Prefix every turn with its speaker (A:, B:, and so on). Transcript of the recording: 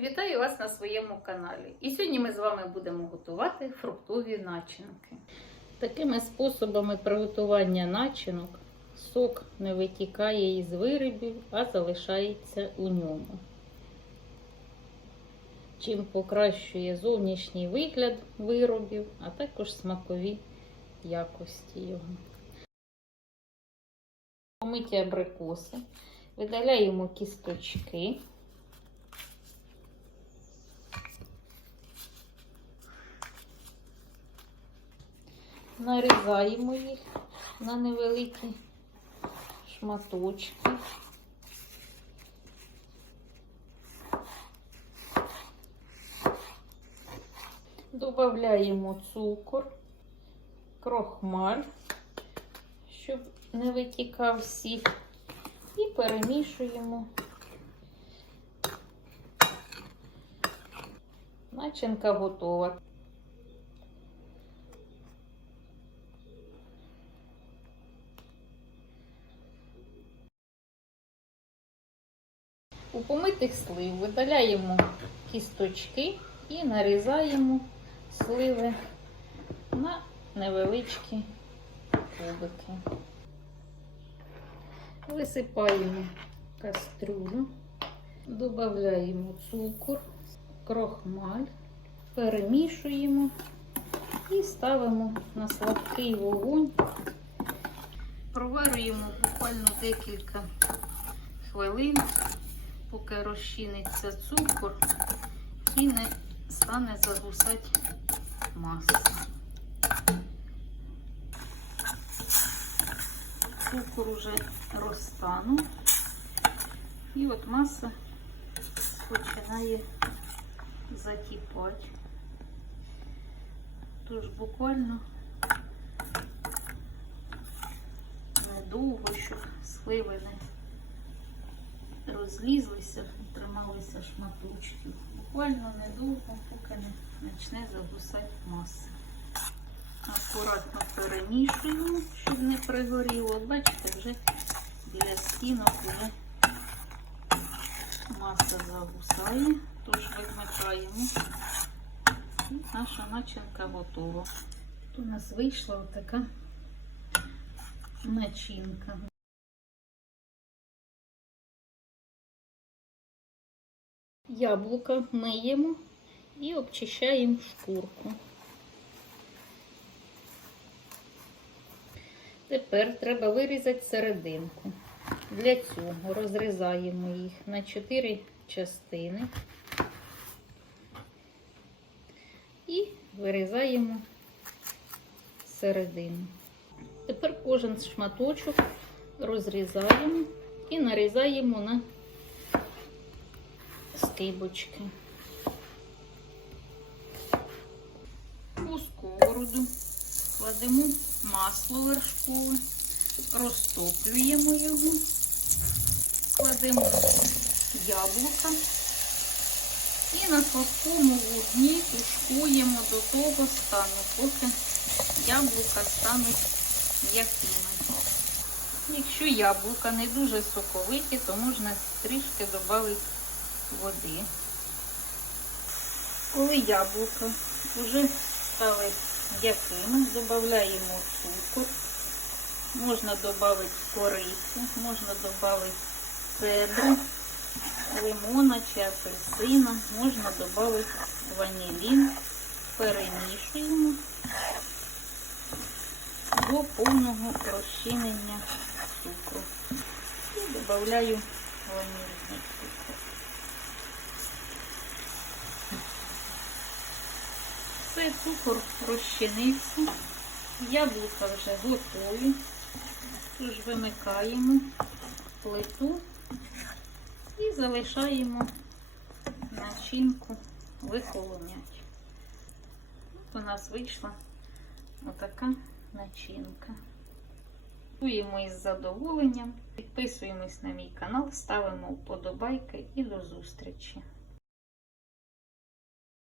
A: Вітаю вас на своєму каналі. І сьогодні ми з вами будемо готувати фруктові начинки. Такими способами приготування начинок сок не витікає із виробів, а залишається у ньому. Чим покращує зовнішній вигляд виробів, а також смакові якості його. Помиті абрикоси. Видаляємо кісточки. Нарізаємо їх на невеликі шматочки. Добавляємо цукор, крохмаль, щоб не витікав сік, і перемішуємо. Начинка готова. У помитих слив видаляємо кісточки і нарізаємо сливи на невеличкі кубики. Висипаємо кастрюлю, додаємо цукор, крохмаль, перемішуємо і ставимо на слабкий вогонь. Проварюємо буквально декілька хвилин, поки розчиниться цукор і не стане загусати маса. Цукор уже розтанув. І от маса починає закипати. Тож буквально недовго, щоб сливи не розлізлися і трималися шматочки. Буквально недовго, поки не почне загусати маса. Акуратно перемішуємо, щоб не пригоріло. Бачите, вже біля стінок вже маса загусає, тож вимикаємо. Наша начинка готова. Тут у нас вийшла отака начинка. Яблука миємо і обчищаємо шкурку. Тепер треба вирізати серединку. Для цього розрізаємо їх на 4 частини і вирізаємо середину. Тепер кожен шматочок розрізаємо і нарізаємо на скибочки. У сковороду кладемо масло вершкове, розтоплюємо його, кладемо яблука і на слабкому вогні тушкуємо до того стану, поки яблука стануть м'якими. Якщо яблука не дуже соковиті, то можна трішки додати води. Коли яблука вже стали м'якими, додаємо цукор, можна додати корицю, можна додати цедру, лимона чи апельсина, можна додати ванілін, перемішуємо до повного розчинення цукру. І додаю ванільний Все, цукор розчинився, яблука вже готові, тож вимикаємо плиту і залишаємо начинку вихолонять. От у нас вийшла отака начинка. Готуємо із задоволенням. Підписуємось на мій канал, ставимо вподобайки і до зустрічі!